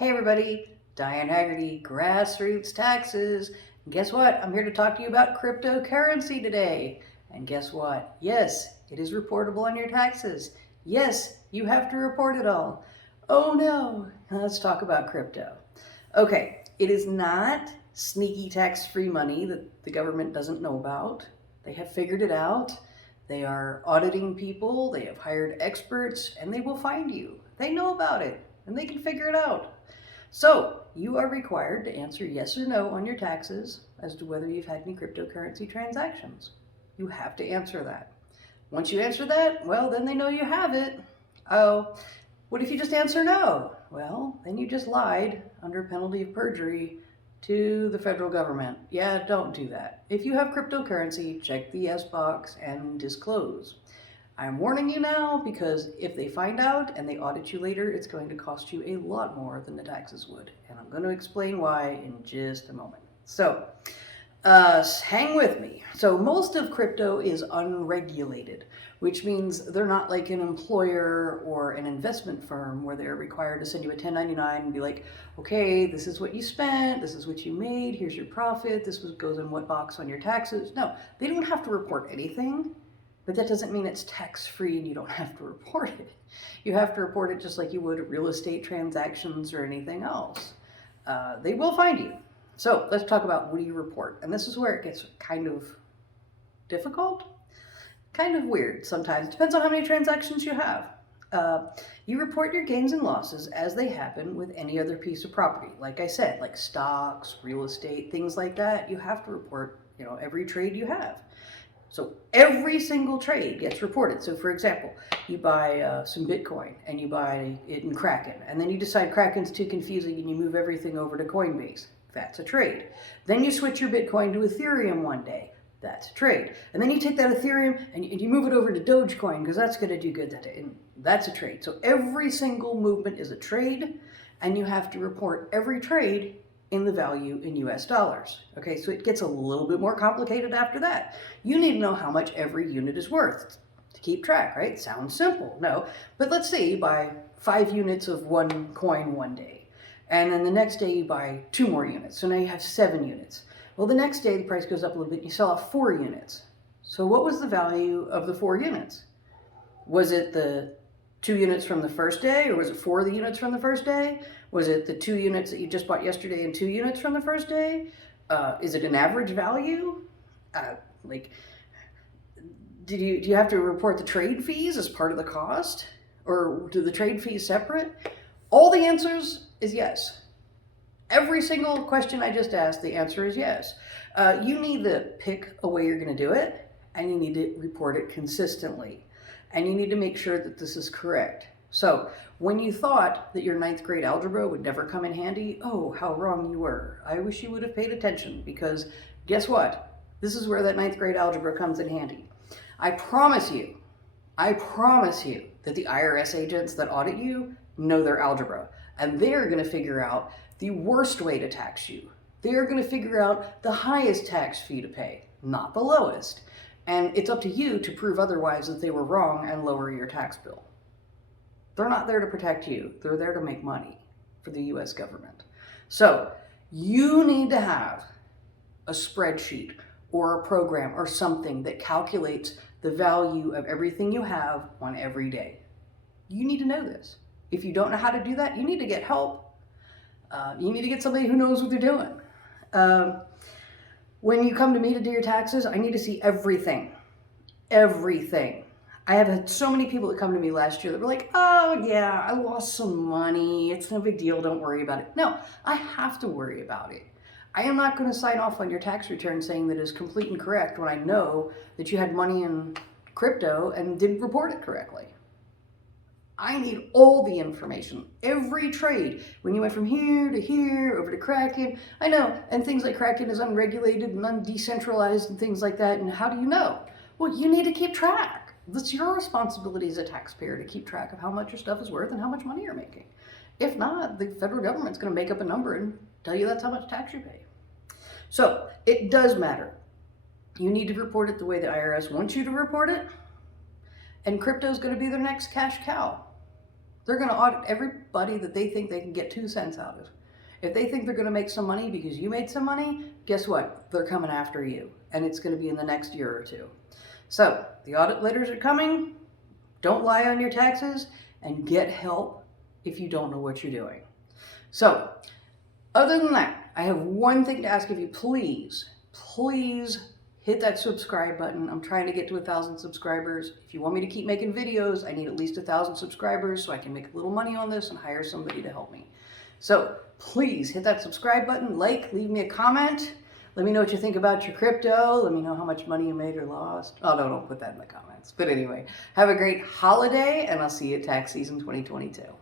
Hey everybody, Diane Hagerty, Grassroots Taxes. And guess what? I'm here to talk to you about cryptocurrency today. And guess what? Yes, it is reportable on your taxes. Yes, you have to report it all. Oh no, let's talk about crypto. Okay, it is not sneaky tax-free money that the government doesn't know about. They have figured it out. They are auditing people, they have hired experts, and they will find you. They know about it, and they can figure it out. So you are required to answer yes or no on your taxes as to whether you've had any cryptocurrency transactions. You have to answer that. Once you answer that, well, then they know you have it. Oh, what if you just answer no? Well, then you just lied under penalty of perjury to the federal government. Yeah, don't do that. If you have cryptocurrency, check the yes box and disclose. I'm warning you now because if they find out and they audit you later, it's going to cost you a lot more than the taxes would. And I'm going to explain why in just a moment. So hang with me. So most of crypto is unregulated, which means they're not like an employer or an investment firm where they're required to send you a 1099 and be like, okay, this is what you spent, this is what you made, here's your profit, this goes in what box on your taxes. No, they don't have to report anything. But that doesn't mean it's tax-free and you don't have to report it. You have to report it just like you would real estate transactions or anything else. They will find you. So let's talk about what do you report. And this is where it gets kind of difficult, kind of weird sometimes. It depends on how many transactions you have. You report your gains and losses as they happen with any other piece of property. Like I said, like stocks, real estate, things like that. You have to report, every trade you have. So every single trade gets reported. So for example, you buy some Bitcoin and you buy it in Kraken, and then you decide Kraken's too confusing and you move everything over to Coinbase. That's a trade. Then you switch your Bitcoin to Ethereum one day. That's a trade. And then you take that Ethereum and you move it over to Dogecoin because that's going to do good that day. And that's a trade. So every single movement is a trade, and you have to report every trade in the value in US dollars. Okay, so it gets a little bit more complicated after that. You need to know how much every unit is worth to keep track, right? Sounds simple, no. But let's say you buy 5 units of one coin one day, and then the next day you buy 2 more units. So now you have 7 units. Well, the next day the price goes up a little bit, you sell off 4 units. So what was the value of the 4 units? Was it the 2 units from the first day, or was it 4 of the units from the first day? Was it the 2 units that you just bought yesterday and 2 units from the first day? Is it an average value? Do you have to report the trade fees as part of the cost? Or do the trade fees separate? All the answers is yes. Every single question I just asked, the answer is yes. You need to pick a way you're going to do it, and you need to report it consistently. And you need to make sure that this is correct. So when you thought that your 9th grade algebra would never come in handy, oh, how wrong you were. I wish you would have paid attention, because guess what? This is where that 9th grade algebra comes in handy. I promise you that the IRS agents that audit you know their algebra, and they're going to figure out the worst way to tax you. They're going to figure out the highest tax fee to pay, not the lowest. And it's up to you to prove otherwise that they were wrong and lower your tax bill. They're not there to protect you. They're there to make money for the US government. So you need to have a spreadsheet or a program or something that calculates the value of everything you have on every day. You need to know this. If you don't know how to do that, you need to get help. You need to get somebody who knows what they're doing. When you come to me to do your taxes, I need to see everything. Everything. I have had so many people that come to me last year that were like, oh yeah, I lost some money. It's no big deal. Don't worry about it. No, I have to worry about it. I am not going to sign off on your tax return saying that it's complete and correct when I know that you had money in crypto and didn't report it correctly. I need all the information, every trade. When you went from here to here, over to Kraken, I know, and things like Kraken is unregulated and undecentralized and things like that, and how do you know? Well, you need to keep track. It's your responsibility as a taxpayer to keep track of how much your stuff is worth and how much money you're making. If not, the federal government's going to make up a number and tell you that's how much tax you pay. So it does matter. You need to report it the way the IRS wants you to report it, and crypto is going to be their next cash cow. They're going to audit everybody that they think they can get 2 cents out of. If they think they're going to make some money because you made some money, guess what? They're coming after you, and it's going to be in the next year or two. So the audit letters are coming. Don't lie on your taxes, and get help if you don't know what you're doing. So other than that, I have one thing to ask of you. Please hit that subscribe button. I'm trying to get to 1,000 subscribers. If you want me to keep making videos, I need at least 1,000 subscribers so I can make a little money on this and hire somebody to help me. So please hit that subscribe button, leave me a comment. Let me know what you think about your crypto. Let me know how much money you made or lost. Oh, no, don't put that in the comments. But anyway, have a great holiday, and I'll see you at tax season 2022.